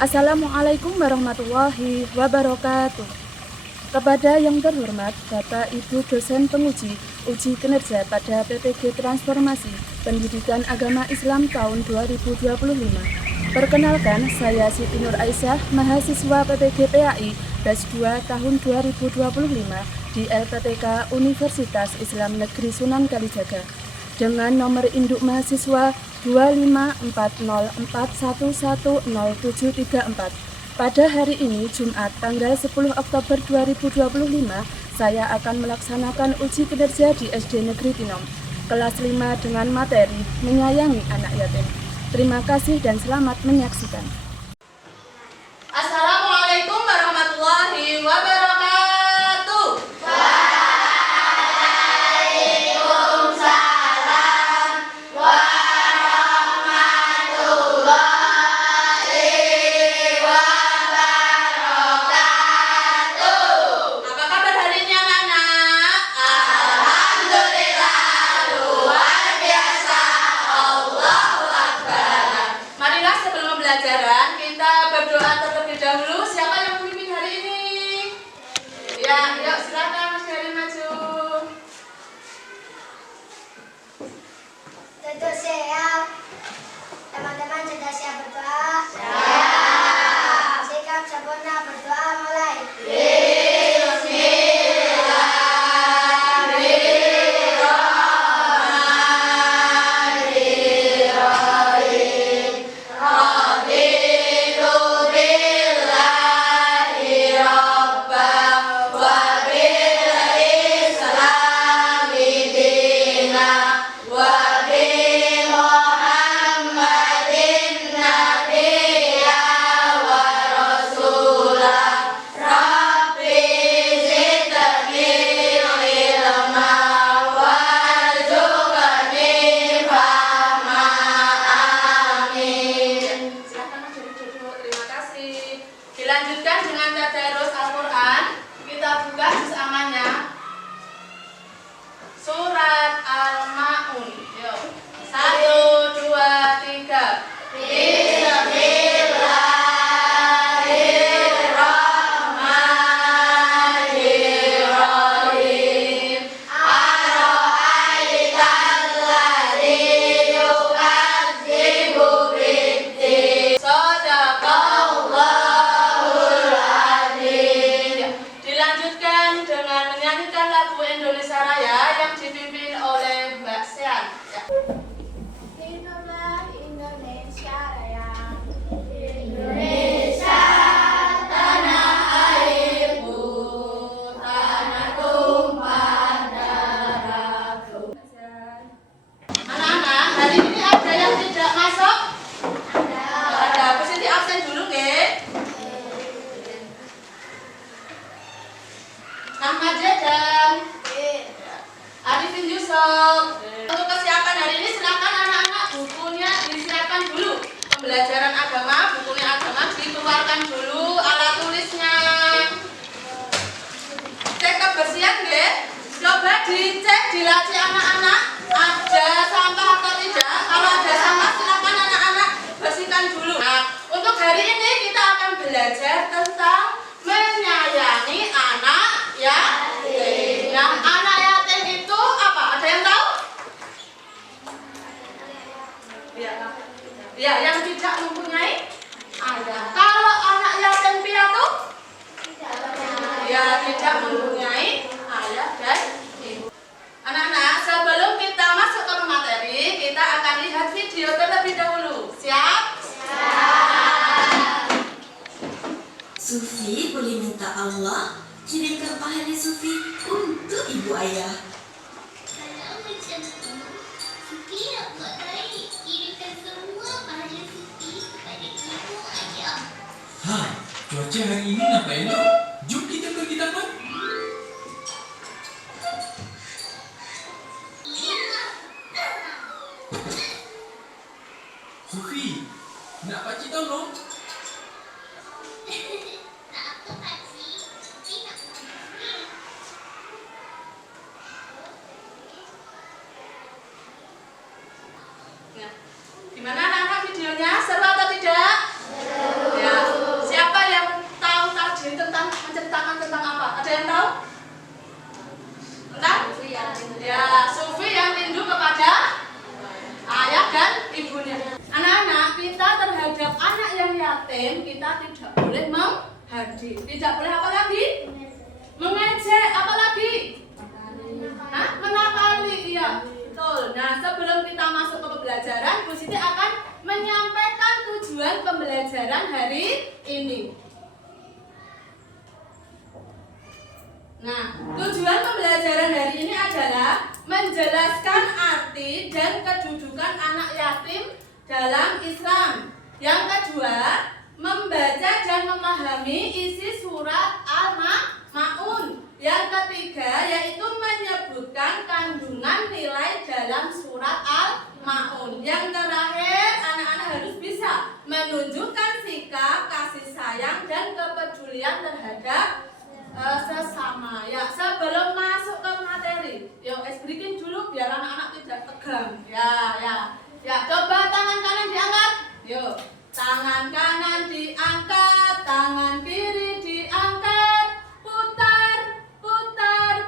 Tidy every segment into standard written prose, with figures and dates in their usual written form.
Assalamualaikum warahmatullahi wabarakatuh. Kepada yang terhormat Bapak Ibu dosen penguji uji kinerja pada PPG Transformasi Pendidikan Agama Islam tahun 2025. Perkenalkan, saya Siti Nur Aisyah, mahasiswa PPG PAI Batch 2 tahun 2025 di LPTK Universitas Islam Negeri Sunan Kalijaga dengan nomor induk mahasiswa 25404110734. Pada hari ini, Jumat, tanggal 10 Oktober 2025, saya akan melaksanakan uji kinerja di SD Negeri Tinom, kelas 5 dengan materi menyayangi anak yatim. Terima kasih dan selamat menyaksikan. Assalamualaikum warahmatullahi wabarakatuh. Waalaikumsalam warahmatullahi wabarakatuh. Apa kabar hari ini anak-anak? Alhamdulillah, luar biasa. Allahu Akbar. Marilah sebelum pembelajaran kita berdoa terlebih dahulu. Siapa yang memimpin hari ini? Ya, yuk silakan Mas Heri maju. Tentu siap. Teman-teman sudah siap berdoa? Siap. Sikap sempurna berdoa mulai. Bismillahirrahmanirrahim. Raditu billahi rabban wa bil islami dinan wa bi Muhammadin nabiyya wa rasulah. Rabbi zidni ilma warzuqni fahma. Amin. Silakan Mas Heri duduk. Terima kasih. Dilanjutkan dengan tadarus Al-Quran. Kita buka juz amannya. Surat Al-Ma'un. Yuk. 1, 2, 3. Bismillahirrahmanirrahim. Ara'aital ladzi yukadzibu biddin. Shadaqallahul adzim. Dilanjutkan dengan menyanyikan lagu Indonesia Raya yang dipimpin oleh Mbak Sean. Ya. Hiduplah Indonesia Raya. Indonesia tanah airku, tanah tumpah darahku. Anak-anak, hari ini ada yang tidak masuk? Ada. Posisi absen dulu, nggih. Ahmad Jadan, Arifin Yusuf. Untuk kesiapan hari ini silakan anak-anak bukunya disiapkan dulu. Pembelajaran agama, bukunya agama dikeluarkan dulu, alat tulisnya. Cek kebersihan, nggih. Coba dicek di laci anak-anak ada sampah atau tidak. Kalau ada sampah silakan anak-anak bersihkan dulu. Nah, untuk hari ini kita akan belajar tentang menyayangi anak yatim. Nah, anak yatim itu apa? Ada yang tahu? Ya, yang tidak mempunyai ayah. Kalau anak yatim piatu? Ya, tidak mempunyai ayah dan ibu. Anak-anak, sebelum kita masuk ke materi, kita akan lihat video terlebih dahulu. Siap? Sufi boleh minta Allah kirimkan pahala Sufi untuk ibu ayah. Kalau macam tu, Sufi nak buat baik. Kirimkan semua pahala Sufi kepada ibu ayah. Cuaca hari ini nampak elok. Jom kita pergi taman. Sufi, nak pakcik tolong? Tak apa Pakcik, Sufi nak pergi. Nah, gimana anak-anak videonya? Seru atau tidak? Seru. Ya. Ada yang tahu? Entah? Ya, Sufi yang rindu kepada ayah dan ibunya. Anak-anak, kita terhadap anak yang yatim kita tidak boleh menghadir. Tidak boleh apa lagi? Mengejek, apa lagi? Menakali, iya. Betul. Nah, sebelum kita masuk ke pembelajaran, Bu Siti akan menyampaikan tujuan pembelajaran hari ini. Nah, tujuan pembelajaran hari ini adalah menjelaskan arti dan kedudukan anak yatim dalam Islam. Yang kedua, membaca dan memahami isi surat Al-Ma'un. Yang ketiga, yaitu menyebutkan kandungan nilai dalam surat Al-Ma'un. Yang terakhir, anak-anak harus bisa menunjukkan sikap kasih sayang dan kepedulian terhadap sesama. Ya, sebelum masuk ke materi, yuk bikin dulu biar anak-anak tidak tegang. Ya, coba tangan kanan diangkat. Yuk, tangan kanan diangkat, tangan kiri diangkat. Putar,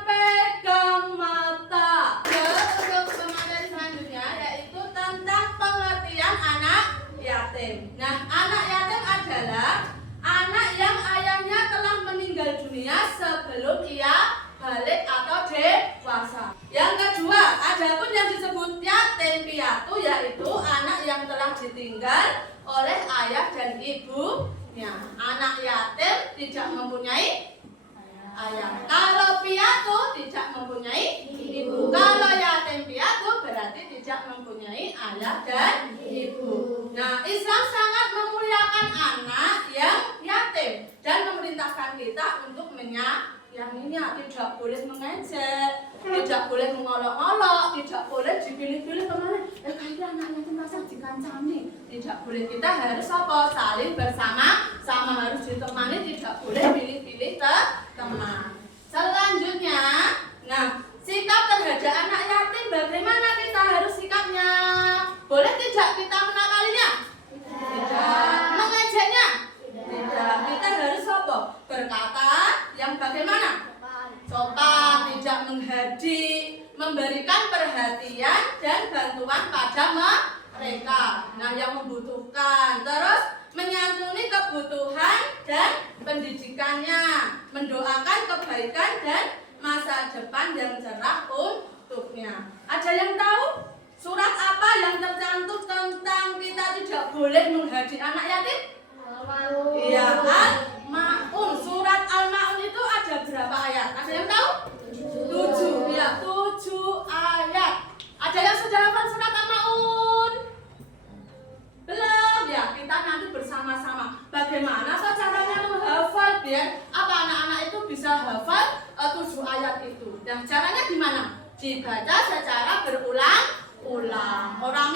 pegang mata. Untuk materi selanjutnya yaitu tentang pengertian anak yatim. Nah, anak yatim adalah anak yang ayahnya telah meninggal dunia sebelum ia balik atau dewasa. Yang kedua, adapun yang disebut yatim piatu yaitu anak yang telah ditinggal oleh ayah dan ibunya. Anak yatim tidak mempunyai ayah. Kalau piatu tidak mempunyai ibu. Kalau yatim piatu berarti tidak mempunyai ayah dan ibu. Nah, Islam sangat memuliakan anak yang yatim dan memerintahkan kita untuk menyayanginya. Tidak boleh mengejek, tidak boleh mengolok-olok, tidak boleh dipilih-pilih kemana. Kayaknya anak yatim rasa dikancani. Tidak boleh, kita harus apa? Saling bersama-sama, harus ditemani, tidak boleh pilih-pilih teman. Selanjutnya, nah, sikap terhadap anak yatim bagaimana kita harus sikapnya? Boleh tidak kita menakalinya? Tidak. Mengejeknya? Tidak. Kita harus apa? Berkata yang bagaimana? Sopan, tidak menghadik, memberikan perhatian dan bantuan pada mereka. Nah, yang membutuhkan. Terus menyantuni kebutuhan dan pendidikannya, mendoakan kebaikan dan masa depan yang cerah untuknya. Ada yang tahu surat apa yang tercantum tentang kita tidak boleh menghadik anak yatim? Al-Ma'un. Iya, Al-Ma'un. Surat Al-Ma'un itu ada berapa ayat? Ada yang tahu? 7. Ya, 7 ayat. Ada yang sudah hafal surat Al-Ma'un? Belum? Ya, kita nanti bersama-sama. Bagaimana caranya menghafal biar apa anak-anak itu bisa hafal 7 ayat itu. Dan caranya gimana? Dibaca secara berulang-ulang. Orang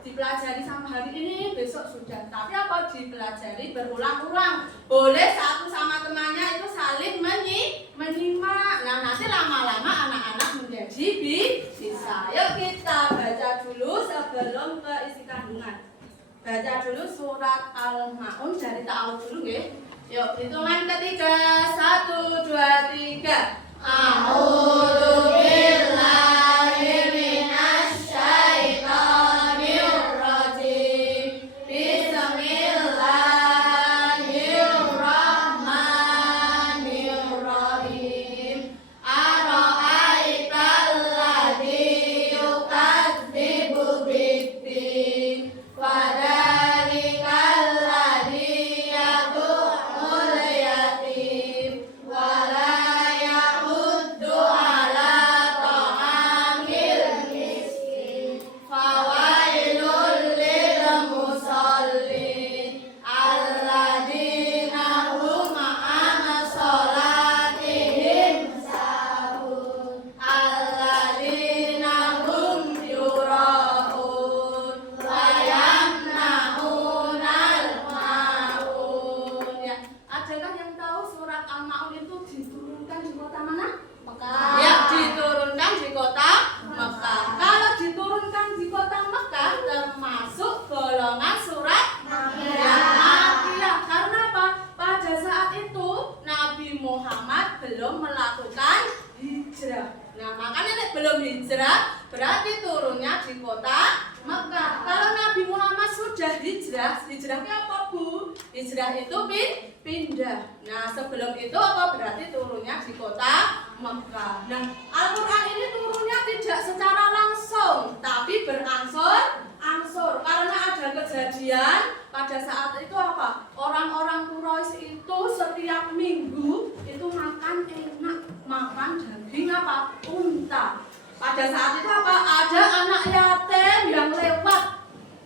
dipelajari sama hari ini, besok sudah. Tapi apa? Dipelajari berulang-ulang. Boleh satu sama temannya itu saling menyimak. Nah, nanti lama-lama anak-anak menjadi bisa. Yuk kita baca dulu sebelum ke isi kandungan. Baca dulu surat Al-Ma'un dari ta'awud dulu nggih. Yuk, hitungan ketiga. 1, 2, 3. A'udzu billahi minasyaitonir rajim. Bismillahirrahmanirrahim. Ara'aital ladzi yukadzibu bid-din. Fadzalikal ladzi yad'ul yatim wa la yahuddu ala ta'amil miskin. Fawailul lil musallin alladzina hum 'an salatihim sahun alladzina hum yura'un wa yamna'unal ma'un. Ya, adakah yang tahu surat Al-Ma'un itu diturunkan di kota mana? Mekah. Ya, diturunkan di kota Mekah. Kalau diturunkan di kota Mekah termasuk golongan surat Makiyah. Karena apa? Pada saat itu Nabi Muhammad belum melakukan hijrah. Nah, makanya nek belum hijrah berarti turunnya di kota Mekah. Kalau Nabi Muhammad sudah hijrah, hijrahnya apa Bu? Hijrah itu pindah. Nah, sebelum itu apa? Berarti turunnya di kota Mekah. Nah, Al-Quran ini turunnya tidak secara langsung, tapi berangsur-angsur. Karena ada kejadian pada saat itu apa? Orang-orang Quraisy itu setiap minggu itu makan enak, makan daging apa? Unta. Pada saat itu apa? Ada anak yatim yang lewat.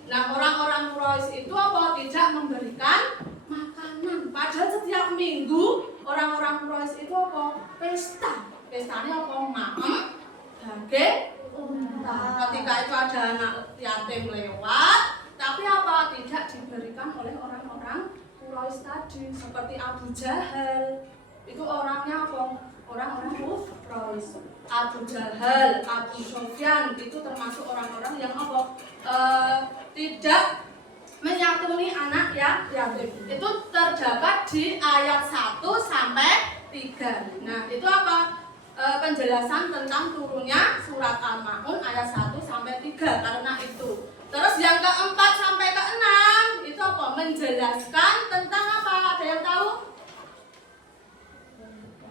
Nah, orang-orang Quraisy itu apa? Tidak memberikan makanan. Padahal setiap minggu orang-orang Quraisy itu apa? Pesta. Pestanya apa? Makan daging unta. Ketika itu ada anak yatim lewat, tapi apa? Tidak diberikan oleh orang-orang Quraisy tadi. Seperti Abu Jahal. Itu orangnya apa? Orang-orang Quraisy. Abu Jahal, Abu Sufyan itu termasuk orang-orang yang apa? Tidak menyantuni anak yang yatim. Itu terdapat di ayat 1 sampai 3. Nah, itu apa? Penjelasan tentang turunnya surat Al-Maun ayat 1 sampai 3 karena itu. Terus yang keempat sampai keenam itu apa? Menjelaskan tentang apa? Ada yang tahu?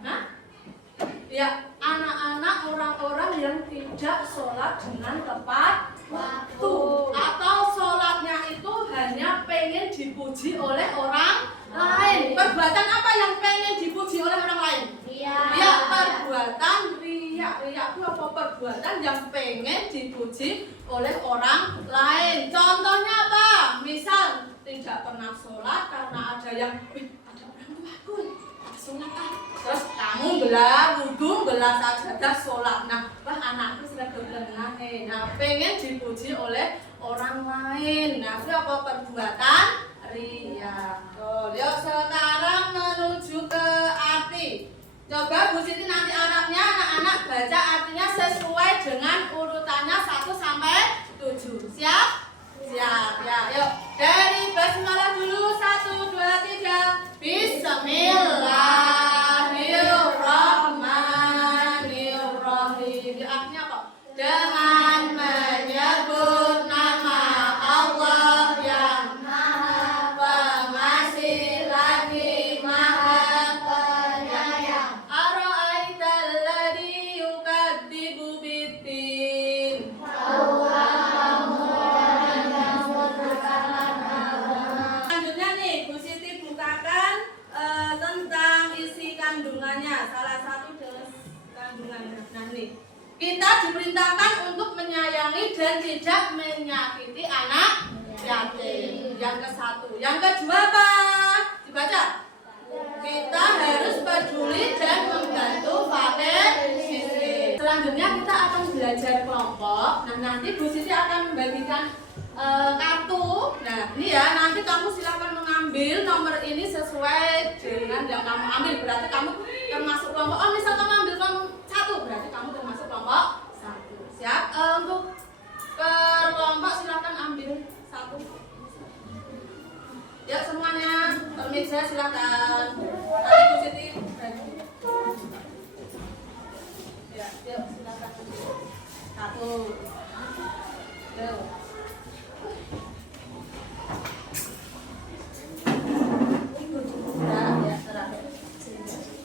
Hah? Ya, anak-anak orang-orang yang tidak sholat dengan tepat waktu atau sholatnya itu hanya pengen dipuji oleh orang lain. Perbuatan apa yang pengen dipuji oleh orang lain? Ya, perbuatan riya. Riya itu apa? Perbuatan yang pengen dipuji oleh orang lain. Contohnya apa? Misal tidak pernah sholat karena ada yang ada orang tuaku sholat terus kamu gelar wudhu, gelar sajadah sholat. Nah, anakku sudah kebenaran. Nah, pengen dipuji oleh orang lain. Nah, itu apa? Perbuatan riya. Yuk sekarang menuju ke arti. Coba Bu Siti nanti Arabnya anak-anak baca artinya sesuai dengan urutannya 1 sampai 7. Siap? Siap. Ya, yuk. Dari basmalah dulu 1 2 3. Bismillahirrahmanirrahim. Artinya apa? Dengan menyebut nama Allah yang Maha Pengasih lagi Maha Penyayang. Ara'aital ladzi yukadzibu biddin. Selanjutnya nih, Bu Siti bukakan tentang isi kandungannya. Salah satu dari kandungannya. Nah nih, kita diperintahkan untuk menyayangi dan tidak menyakiti anak yatim. Yang ke-1. Yang kedua apa? Dibaca. Kita harus peduli dan membantu fakir miskin. Selanjutnya kita akan belajar kelompok. Nah, nanti Bu Siti akan membagikan kartu. Nah, ini ya, nanti kamu silakan mengambil nomor ini sesuai dengan yang kamu ambil. Berarti kamu termasuk kelompok. Oh, misal kamu ambil kelompok 1, berarti kamu termasuk kelompok 1. Siap? Untuk per kelompok silakan ambil 1. Ya, semuanya permisa silakan. Nanti Bu Siti bagi. Ya, yuk silakan. 1. Yuk.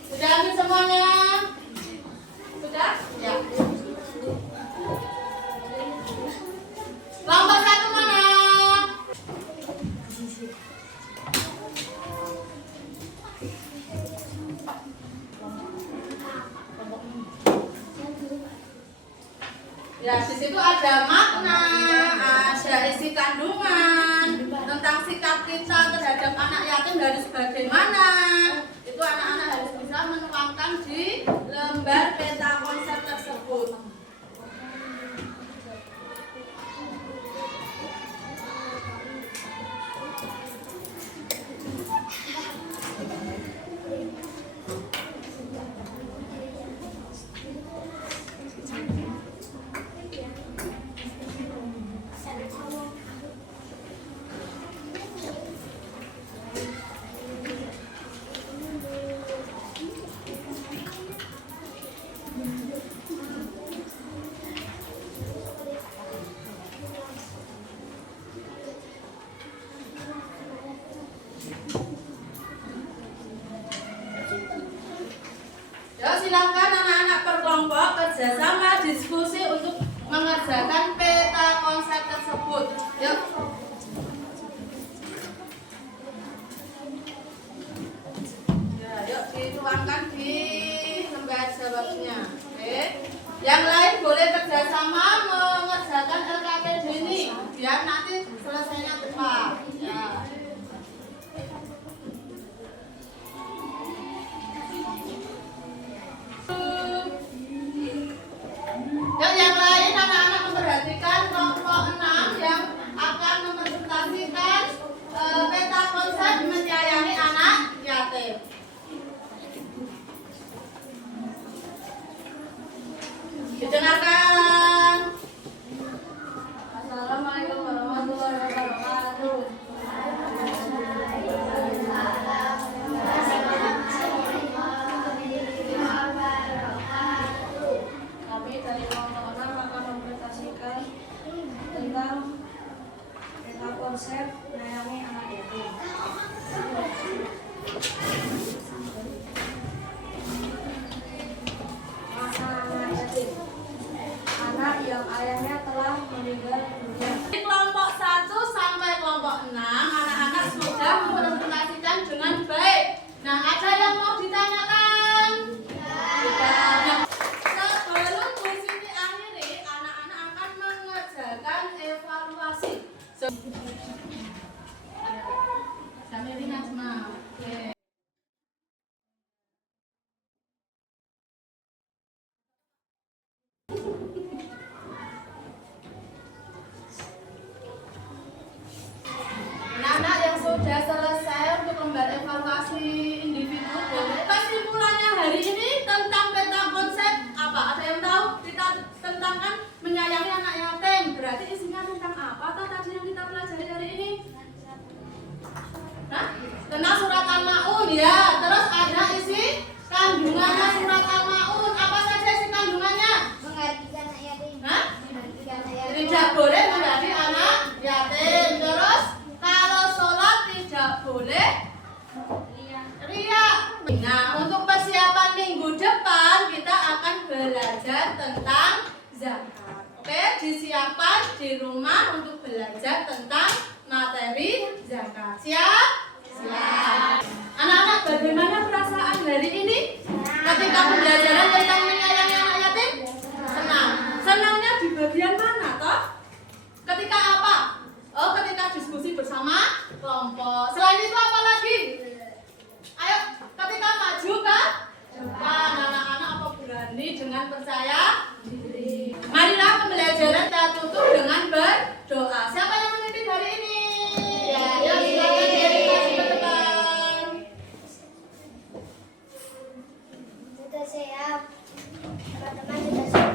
Sudah ambil semuanya? Sudah? Ya. Kelompok 1 mana? Ya, di situ ada makna, ada isi kandungan tentang sikap kita terhadap anak yatim harus bagaimana. Itu anak-anak harus bisa menuangkan di lembar peta konsep tersebut. Yuk silakan anak-anak berkelompok kerjasama diskusi untuk mengerjakan peta konsep tersebut. Yuk. Ya, yuk dituangkan di lembar jawabnya. Oke. Yang lain boleh kerjasama mengerjakan LKPD ini biar nanti selesainya cepat. Ya. Dan yang lain anak-anak memperhatikan kelompok 6 yang akan mempresentasikan peta konsep menyayangi anak yatim. Didengarkan. Assalamualaikum warahmatullahi wabarakatuh. Kami dari kelompok 6 akan mempresentasikan tentang peta konsep menyayangi anak yatim. Masa anak yatim, anak yang ayahnya telah meninggal dunia. Di kelompok 1 sampai kelompok 6 anak-anak sudah mempresentasikan dengan baik. Nah, ada yang mau ditanyakan? Tidak. Sebelum kuis ini akhiri, anak-anak akan mengerjakan evaluasi. Sampai Najma. Oke. Anak-anak yang sudah selesai untuk lembar evaluasi individu, boleh kesimpulannya hari ini tentang peta konsep apa? Ada yang tahu? Kita tentang kan menyayangi anak yatim. Berarti isinya tentang apa? Atau tadi yang kita pelajari hari ini? Hah? Tentang surat Al-Maun ya. Terus ada isi kandungannya surat Al-Maun. Apa saja isi kandungannya? Menghargai anak yatim. Hah? Menghargai anak yatim. Tidak boleh menjadi anak yatim. Terus kalau sholat tidak boleh riak. Nah, untuk persiapan minggu depan kita akan belajar tentang zakat. Oke, disiapkan di rumah untuk belajar tentang materi zakat. Siap? Siap. Anak-anak, bagaimana perasaan hari ini ketika pembelajaran tentang menyayangi anak yatim? Senang. Senangnya di bagian mana toh? Ketika apa? Oh, ketika diskusi bersama kelompok. Selain itu apa lagi? Ayo, ketika maju ke depan, anak-anak apa berani dengan percaya diri. Marilah pembelajaran kita tutup dengan berdoa. Siapa yang memimpin hari ini? Ya, yuk silakan dedikasi ke depan. Sudah siap. Teman-teman sudah siap.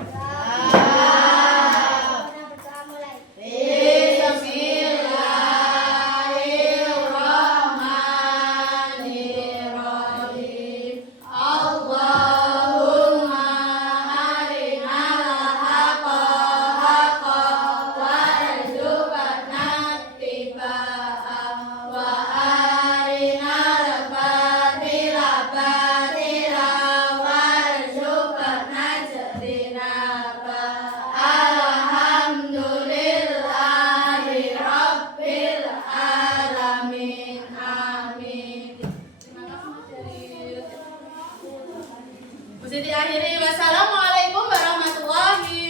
Kita berdoa mulai. Bismillahirrahmanirrahim. Allahumma arinal haqqa haqqan warzuqna ittiba'ah wa arinal batila batilan warzuqna ijtinabah. Alhamdulillahi rabbil alamin. Amin. Terima kasih dari Bu Siti akhiri. Wassalamualaikum warahmatullahi